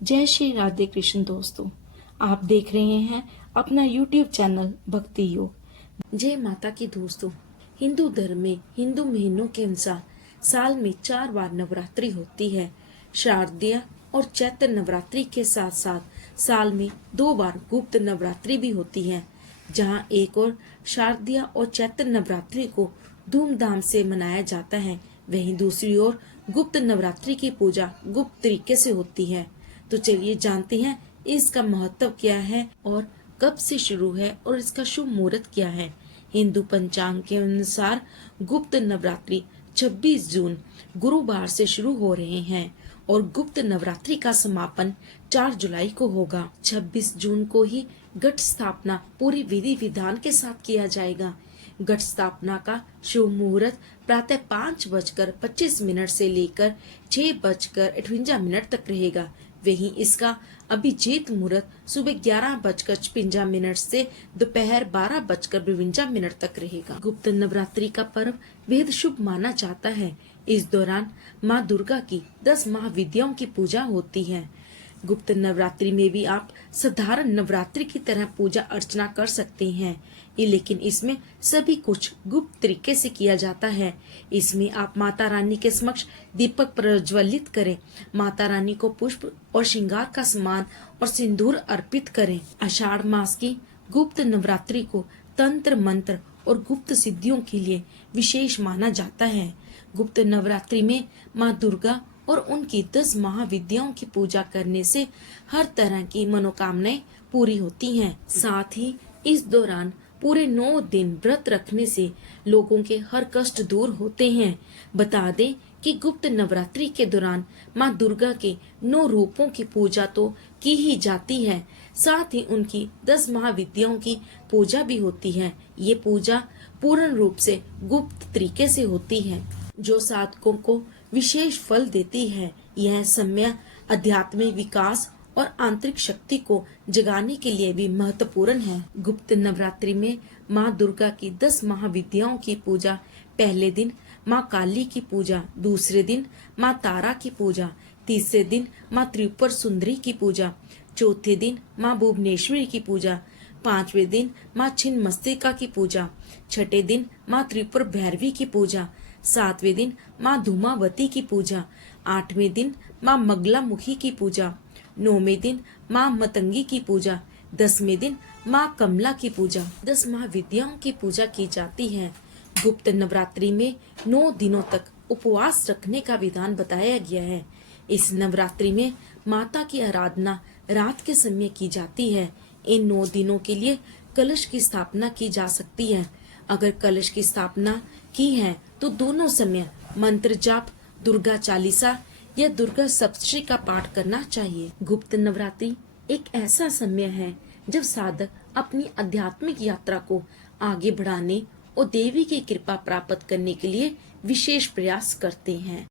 जय श्री राधे कृष्ण दोस्तों, आप देख रहे हैं अपना YouTube चैनल भक्ति योग। जय माता की दोस्तों, हिंदू धर्म में हिंदू महीनों के अनुसार साल में 4 बार नवरात्रि होती है। शारदीय और चैत्र नवरात्रि के साथ साथ साल में 2 बार गुप्त नवरात्रि भी होती है। जहां एक और शारदीय और चैत्र नवरात्रि को धूमधाम से मनाया जाता है, वहीं दूसरी ओर गुप्त नवरात्रि की पूजा गुप्त तरीके से होती है। तो चलिए जानते हैं इसका महत्व क्या है और कब से शुरू है और इसका शुभ मुहूर्त क्या है। हिंदू पंचांग के अनुसार गुप्त नवरात्रि 26 जून गुरुवार से शुरू हो रहे हैं और गुप्त नवरात्रि का समापन 4 जुलाई को होगा। 26 जून को ही घट स्थापना पूरी विधि विधान के साथ किया जाएगा। घट स्थापना का शुभ मुहूर्त प्रातः 5:25 से लेकर 6:58 तक रहेगा। वहीं इसका अभिजीत मुहूर्त सुबह 11:56 से दोपहर 12:52 तक रहेगा। गुप्त नवरात्रि का पर्व बेहद शुभ माना जाता है। इस दौरान माँ दुर्गा की 10 महाविद्याओं की पूजा होती है। गुप्त नवरात्रि में भी आप साधारण नवरात्रि की तरह पूजा अर्चना कर सकते हैं, लेकिन इसमें सभी कुछ गुप्त तरीके से किया जाता है। इसमें आप माता रानी के समक्ष दीपक प्रज्वलित करें, माता रानी को पुष्प और श्रृंगार का सामान और सिंदूर अर्पित करें। आषाढ़ मास की गुप्त नवरात्रि को तंत्र मंत्र और गुप्त सिद्धियों के लिए विशेष माना जाता है। गुप्त नवरात्रि में माँ दुर्गा और उनकी 10 महाविद्याओं की पूजा करने से हर तरह की मनोकामनाएं पूरी होती हैं। साथ ही इस दौरान पूरे 9 दिन व्रत रखने से लोगों के हर कष्ट दूर होते हैं। बता दें कि गुप्त नवरात्रि के दौरान माँ दुर्गा के 9 रूपों की पूजा तो की ही जाती है, साथ ही उनकी 10 महाविद्याओं की पूजा भी होती है। ये पूजा पूर्ण रूप से गुप्त तरीके से होती है, जो साधकों को विशेष फल देती है। यह समय आध्यात्मिक विकास और आंतरिक शक्ति को जगाने के लिए भी महत्वपूर्ण है। गुप्त नवरात्रि में माँ दुर्गा की 10 महाविद्याओं की पूजा पहले दिन माँ काली की पूजा, दूसरे दिन माँ तारा की पूजा, तीसरे दिन माँ त्रिपुर सुंदरी की पूजा, चौथे दिन माँ भुवनेश्वरी की पूजा, 5वें दिन माँ छिन्नमस्तिका की पूजा, 6ठे दिन माँ त्रिपुर भैरवी की पूजा, 7वें दिन माँ धूमावती की पूजा, 8वें दिन माँ मंगलामुखी की पूजा, 9वें दिन माँ मतंगी की पूजा, 10वें दिन माँ कमला की पूजा। 10 महाविद्याओं की पूजा की जाती है। गुप्त नवरात्रि में 9 दिनों तक उपवास रखने का विधान बताया गया है। इस नवरात्रि में माता की आराधना रात के समय की जाती है। इन 9 दिनों के लिए कलश की स्थापना की जा सकती है। अगर कलश की स्थापना की है तो दोनों समय मंत्र जाप, दुर्गा चालीसा या दुर्गा सप्तशती का पाठ करना चाहिए। गुप्त नवरात्रि एक ऐसा समय है जब साधक अपनी आध्यात्मिक यात्रा को आगे बढ़ाने और देवी की कृपा प्राप्त करने के लिए विशेष प्रयास करते हैं।